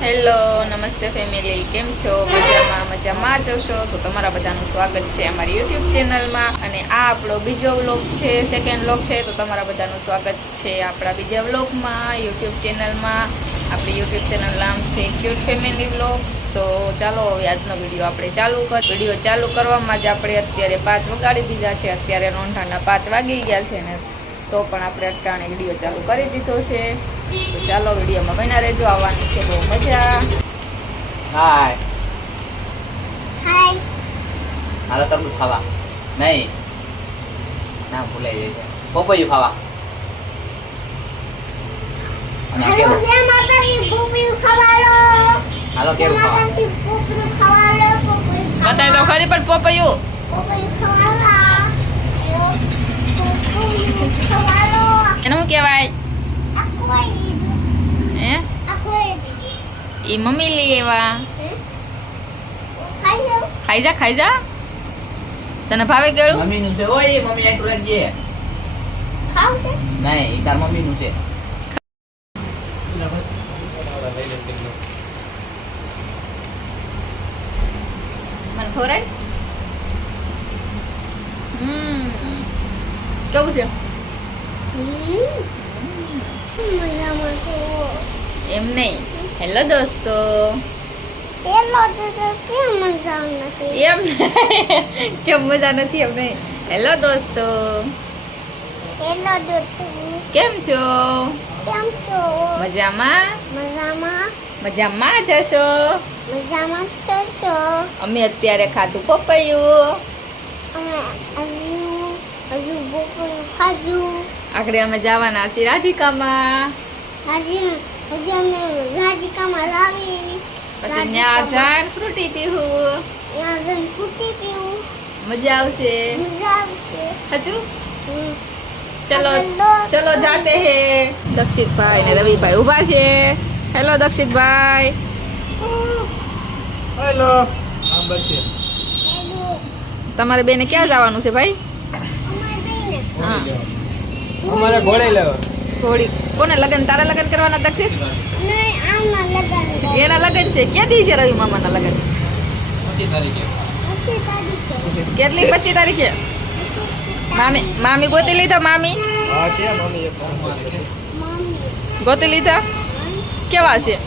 Hello, નમસ્તે family, કેમ છો? મજામાં મજામાં જશો તો તમારા બધાનું સ્વાગત છે અમારી યુટ્યુબ ચેનલમાં. અને આ આપણો બીજો વ્લોગ છે સેકન્ડ વ્લોગ છે, તો તમારા બધાનું સ્વાગત છે આપણા બીજા વ્લોગમાં યુટ્યુબ ચેનલમાં. આપણી યુટ્યુબ ચેનલ નામ છે ક્યુટ ફેમિલી વ્લોગ્સ તો ચાલો, હવે આજનો વીડિયો આપણે ચાલુ કર, વીડિયો ચાલુ કરવામાં જ આપણે અત્યારે પાંચ વગાડી દીધા છે. અત્યારે રોંઢાના પાંચ વાગી ગયા છે ને, તો પણ આપણે અટાણે વીડિયો ચાલુ કરી દીધો છે. તો ચાલો વિડીયોમાં બન્યા રહેજો આવવાની છે બહુ મજા. હાય હાય હાલો તરબૂચ ખાવા. નહીં. ના ભૂલાઈ જાય છે. પપૈયું ખાવા. હાલો કેવું ખાવા. બતાય તો ખરી પણ પોપૈયું. એને કહેવાય? આખોઈ એ મમ્મી લઈ એવા ખાઈ જા ખાઈ જા. તને ભાવે કેળું મમ્મી નું છે. ઓય મમ્મી આટલું રાખજે. ખાવ છે નહીં ઈ તાર મમ્મી નું છે. મને ખવરાય હમ. કેવું છે? એમ નહીં. હેલો દોસ્તો. એમ કેમ મજા નથી? અમે હેલો દોસ્તો. હેલો દોસ્તો. કેમ છો? કેમ છો? મજામાં? મજામાં. મજામાં જશો મજામાં છો અમે અત્યારે ખાધું પપૈયું. આખરે અમે જવાના છીએ રાધિકામાં. હજી હજી અમે રાધિકામાં લાવી. પછી ત્યાં જાણ ફ્રૂટી પીવું. ત્યાં જઈને ફ્રૂટી પીવું. મજા આવશે. મજા આવશે. હજુ? ચલો ચલો. જાતે હે. દક્ષિતભાઈ ને રવિભાઈ ઊભા છે. હેલો દક્ષિતભાઈ. હેલો. હેલો. તમારે બેને ક્યાં જવાનું છે ભાઈ? અમારે હા. અમારે ઘોડે લેવા. થોડી કોને લગન તારા લગન કરવાના દક્ષિત એના લગન છે. એના લગ્ન છે? ક્યાંથી છે રવિ મામાના લગન. કેટલી? પચીસ તારીખે? મામી મામી ગોતી લીધા મામી. ગોતી લીધા? કેવા છે?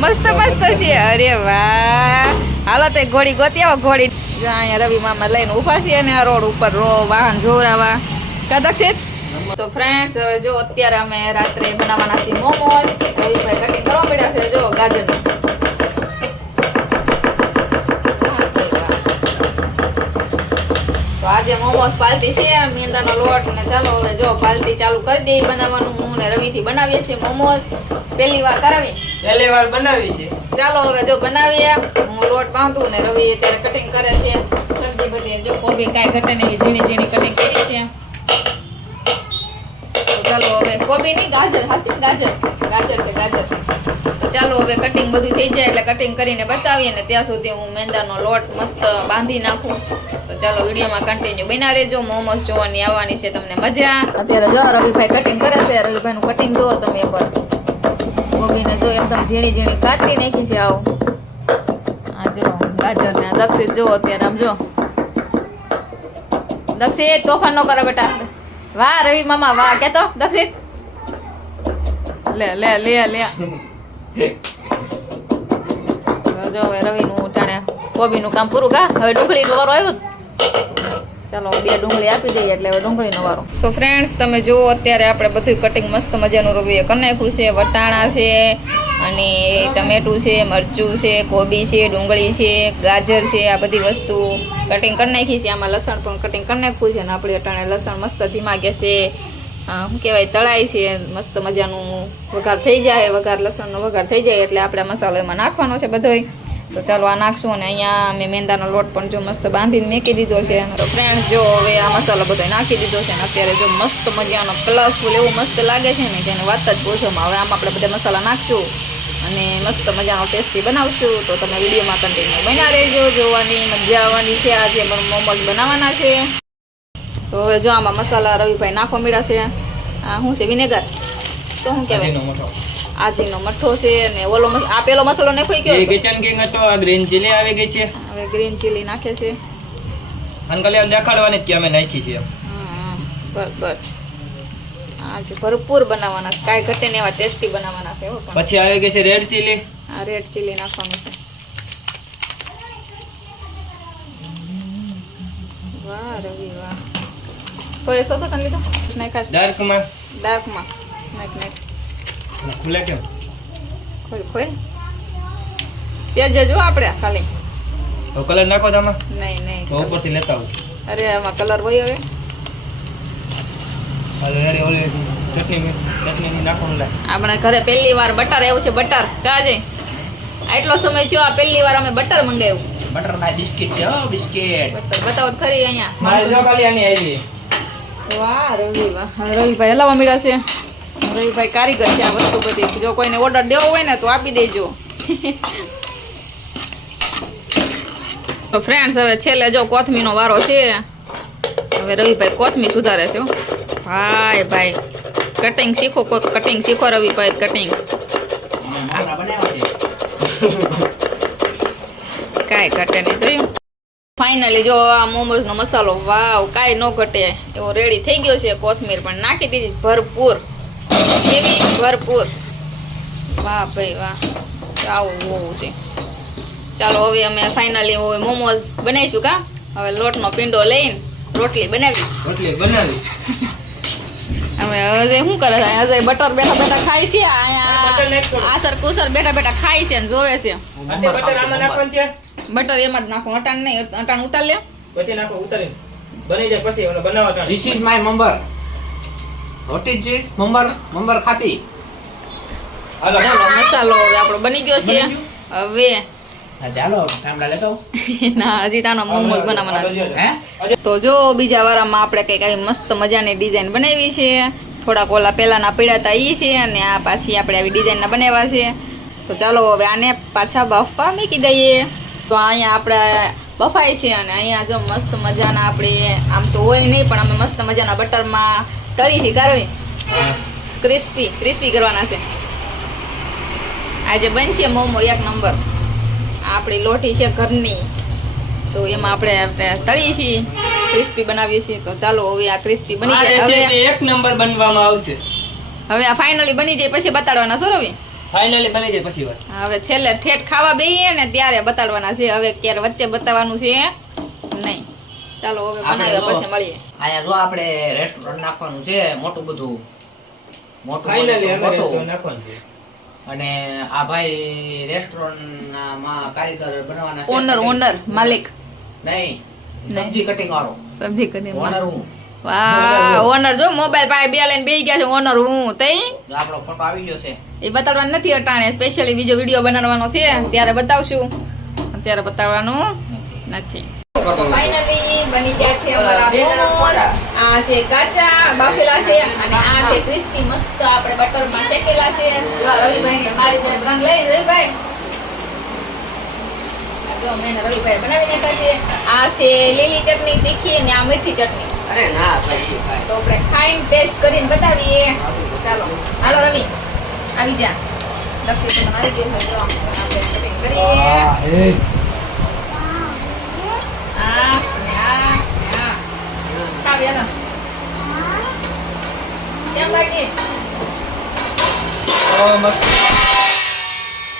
મસ્ત મસ્ત છે. અરે વાહ. હાલો તે ઘોડી ગોતી આવો ઘોડી. અહીંયા રવિ મામા લઈને ઊભા છે અને આ રોડ ઉપર રો વાહન જોરાવા કદક્ષિત દક્ષિત તો ફ્રેન્ડ્સ હવે જો અત્યારે અમે રાત્રે બનાવવાના છીએ મોમોસ રોહિતભાઈ કટિંગ કરવા પડ્યા છે જો ગાજરનું. તો આજે મોમોસ પાલટી છે મેંદાનો લોટ ને ચાલો હવે જો પાલટી ચાલુ કરી દઈ બનાવવાનું. હું ને રવિથી બનાવીએ છીએ મોમોસ પહેલી વાર કરાવી? પહેલી વાર બનાવી છે. ચાલો હવે જો બનાવીએ. હું લોટ બાંધું ને રવિ અત્યારે કટિંગ કરે છે. સબ્જી બધી જો કોબી કાંઈ ઘટે ને ઝીણી ઝીણી કટિંગ કરી છે. ચાલો હવે કોબી નહીં ગાજર, હાસી ને ગાજર. ગાજર છે, ગાજર. ચાલો હવે કટિંગ બધું થઈ જાય એટલે કટિંગ કરીને બતાવીએ ને ત્યાં સુધી હું મેંદાનો લોટ મસ્ત બાંધી નાખું. તો ચાલો વિડીયોમાં કન્ટિન્યુ બના રહેજો, મોમોસ જોવાની, આવવાની છે તમને મજા. અત્યારે જો રવિભાઈ કટિંગ કરે છે, રવિભાઈનું કટિંગ જુઓ તમે એકવાર. કોબીને જો એકદમ ઝીણી ઝીણી કાતરી નાખી છે આવું. આ જો ગાજર ને દક્ષિત જો અત્યારે આમ જો. દક્ષિત તોફાન ન કરો બેટા. વાહ, રવિ મામા, વાહ, કેતો? દક્ષિત? લે લે લે લે. જો હવે રવિનું ઉઠાણે કોબીનું કામ પૂરું, કા? હવે ડુંગળી વારો આવ્યો ને? ચાલો, બે ડુંગળી આપી દઈએ એટલે હવે ડુંગળીનો વારો. સો ફ્રેન્ડ્સ તમે જુઓ, અત્યારે આપણે બધું કટિંગ મસ્ત મજાનું રવિએ કરી છે. વટાણા છે, અને ટમેટું છે, મરચું છે, કોબી છે, ડુંગળી છે, ગાજર છે, આ બધી વસ્તુ કટિંગ કરી નાખી છે. આમાં લસણ પણ કટિંગ કરી નાખ્યું છે અને આપણે અટાણે લસણ મસ્ત ધીમા ગેસે શું કહેવાય, તળાય છે. મસ્ત મજાનું વઘાર થઈ જાય, વઘાર લસણનો વઘાર થઈ જાય એટલે આપણે મસાલો એમાં નાખવાનો છે બધોય. તો ચાલો આ નાખશું અને અહીંયા મેં મેંદાનો લોટ પણ જો મસ્ત બાંધીને મેકી દીધો છે. તો ફ્રેન્ડ્સ જો હવે આ મસાલો બધો નાખી દીધો છે અને અત્યારે જો મસ્ત મજાનો કલરફુલ એવું મસ્ત લાગે છે ને, જેને વાત જ પૂછોમાં હવે આમાં આપણે બધા મસાલા નાખશું અને મસ્ત મજાનો ટેસ્ટી બનાવશું. તો તમે વિડીયોમાં કન્ટિન્યુ બન્યા રહેજો, જોવાની મજા આવવાની છે. આજે મોમોઝ બનાવવાના છે. તો હવે જો આમાં મસાલા રવિભાઈ નાખવા મળ્યા છે. આ શું છે, વિનેગર? તો શું કહેવાય? આજીનો મઠ્ઠો છે અને ઓલો આ પેલો મસાલો નાખ્યો એ કયો કિચન કિંગ હતો આ ગ્રીન ચીલી આવી ગઈ છે. હવે ગ્રીન ચીલી નાખે છે. અંકલ એમ દેખાડવાની કે અમે નાખી છે બસ આજે ભરપૂર બનાવવાના કાંઈ ઘટે ને એવા ટેસ્ટી બનાવવાના છે પછી આવી ગઈ છે રેડ ચીલી આ રેડ ચીલી નાખવાનું છે. વાહ રવિ વાહ. સોય સો તો તને લીધો? નાખ્યા ડાર્કમાં ડાર્કમાં નાખ નાખ. ખુલે કેમ? ખોલ ખોલ ત્યાં જજો આપણે ખાલી. તો કલર નાખો તમે. નહીં નહીં તો ઉપરથી લેતા આવું. અરે આમાં કલર હોય હવે. ઓલરેડી ઓલી ચટણી ચટણી નાખવાનું લે. આપણે ઘરે પહેલી વાર બટર આવ્યું છે બટર. કાજે આટલો સમય થયો આ પહેલી વાર અમે બટર મંગાવ્યું. બટર ભાઈ બિસ્કિટ છે બિસ્કિટ. બટર બતાવો ખરી અહીંયા. મારે જો ખાલી આની આવી વાહ રવિ વાહ. રવિભાઈ હલાવા મળ્યા છે. રવિભાઈ કારીગર છે આ વસ્તુ બધી. જો કોઈને ઓર્ડર દેવો હોય ને તો આપી દેજો. તો ફ્રેન્ડ્સ હવે છેલ્લે જો કોથમીનો વારો છે. હવે રવિભાઈ કોથમી સુધારે છે હો. ભાઈ ભાઈ. કટિંગ શીખો કટિંગ શીખો રવિભાઈ કટિંગ કાંઈ ઘટે નહીં જોયું? ફાઇનલી જો આ મોમોઝનો મસાલો વાવ કાંઈ ન ઘટે. એવો રેડી થઈ ગયો છે કોથમીર પણ નાખી દીધી ભરપૂર. કેવી ભરપૂર. વાહ ભાઈ વાહ. આવું હોવું છે ચાલો હવે અમે ફાઇનલી હવે મોમોઝ બનાવીશું કા? હવે લોટનો પીંડો લઈને રોટલી બનાવી. રોટલી બનાવી. અજય શું કરે છે? અજય બટર બેઠા બેઠા ખાય છે અહીંયા આસર કુસર બેઠા બેઠા ખાય છે ને જોવે છે. બટર એમાં જ નાખું અટાણ નહીં અટાણ ઉતાર લે પછી નાખો ઉતારી બની જાય પછી બનાવવા ટાણે. This is my is this? Member, member ખાતી. હાલો. ચાલો મસાલો હવે આપણો બની ગયો છે. હવે. ચાલો ટાઈમ લેતો ના હજી તાનો મોમોજ બનાવવાના હાલો, છે. હે તો જો બીજા વારામાં આપણે કંઈક આવી મસ્ત મજાની ડિઝાઇન બનાવી છે. થોડાક ઓલા પહેલાના પીડા હતા ઈ છે અને આ પાછી આપણે આવી ડિઝાઇનના બનાવ્યા છે. તો ચાલો હવે આને પાછા બફવા મૂકી દઈએ. તો અહીંયા આપણે બફાય છે અને અહીંયા જો મસ્ત મજાના આપણે આમ તો હોય નહીં પણ અમે મસ્ત મજાના બટરમાં તળી છે કરવી ક્રિસ્પી ક્રિસ્પી કરવાના છે. આજે બનશે મોમો એક નંબર. આપણી લોટી છે ઘરની. તો એમાં આપણે તળીએ છીએ ક્રિસ્પી બનાવીએ છીએ. તો ચાલો હવે આ ક્રિસ્પી બની જાય. હવે એક નંબર બનવામાં આવશે. હવે આ ફાઇનલી બની જાય પછી બતાડવાના છો રવિ? ફાઇનલી બની જાય પછી હવે છેલ્લે ઠેઠ ખાવા બેહીએ ને ત્યારે બતાડવાના છે. હવે ક્યારે વચ્ચે બતાવવાનું છે? નહીં. ચાલો હવે બનાવ્યા પછી મળીએ. આયા જો આપણે રેસ્ટોરન્ટ નાખવાનું છે મોટું બધું. મોટું ફાઇનલી અમે મોટું. નાખવાનું છે. અને આ ભાઈ રેસ્ટોરન્ટમાં કારીગર બનવાના છે. ઓનર ઓનર માલિક. નહીં સબ્જી કટિંગ વાળો. સબ્જી કટિંગ ઓનર હું. વાહ ઓનર જો મોબાઈલ પાસે બે લઈને બેસી ગયા છે ઓનર હું. તઈ? આપણો ફોટો આવી ગયો છે. એ બતાડવાનું નથી અટાણે સ્પેશિયલી બીજો વીડિયો બનાવવાનો છે. ત્યારે બતાવશું. અત્યારે બતાવવાનું નથી. ફાઇનલી બની ગયા છે અમારા મોમોસ. આ છે કાચા બાફેલા છે અને આ છે ક્રિસ્પી મસ્ત આપણે બટરમાં શેકેલા છે. રવિભાઈ મારી જોડે રંગ લઈ રવિભાઈ. જો મેં રવિભાઈ બનાવી નાખ્યા છે. આ છે લીલી ચટણી તીખી અને આ મીઠી ચટણી. અરે ના ભાઈ તો આપણે ખાઈને ટેસ્ટ કરીને બતાવીએ. ચાલો હાલો રવિ આવી જા. લક્ષી તમને જે આપણે કરીએ આ ને આ ને આ ખાવ યાર કેમ લાગી બહુ મસ્ત.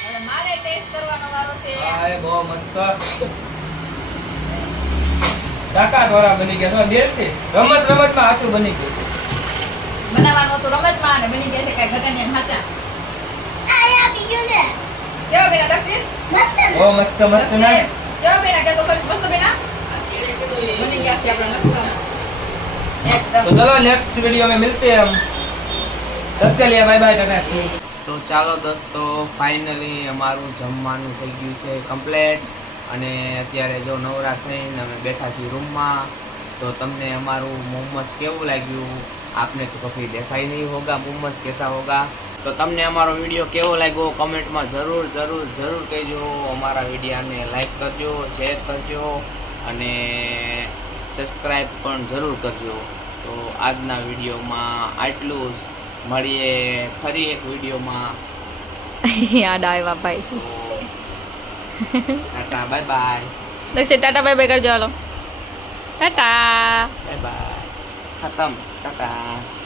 હવે મારે ટેસ્ટ કરવાનો વારો છે. હા, એ બહુ મસ્ત. તાકાત વાળા બની ગયા છો. દિલથી રમત રમતમાં હાથું બની ગયું બનાવવાનું તો રમતમાં અને બની ગયા છે કઈ ઘટે નહીં હાચા આ આપી ગયો ને. કેવો બેના દક્ષિણ? મસ્ત બહુ મસ્ત મસ્ત ના. કેવો બેના કે તો મસ્ત બેના બની ગયા છે આપણે મસ્ત. એકદમ तो चलो नेक्स्ट वीडियो में मिलते हैं हम तब के लिए बाय बाय टाटा તો ચાલો દોસ્તો ફાઇનલી અમારું જમવાનું થઈ ગયું છે કમ્પ્લેટ અને અત્યારે જો નવરા થઈને અમે બેઠા છીએ રૂમમાં તો તમને અમારું મોમસ કેવું લાગ્યું આપને તો કભી દેખાઈ નહીં હોગા મોમસ કેસા હોગા તો તમને અમારો વિડીયો કેવો લાગ્યો કમેન્ટમાં જરૂર જરૂર જરૂર કહેજો અમારા વિડીયાને લાઈક કરજો શેર કરજો અને સબસ્ક્રાઈબ પણ જરૂર કરજો. તો આજના વિડીયોમાં આટલું જ. મળીએ ફરી એક વિડીયોમાં. યાદ આવ્યા ભાઈ tata bye bye Dakshit tata bye bye કરજો હાલો. ટાટા. બાય બાય ખતમ. ટાટા.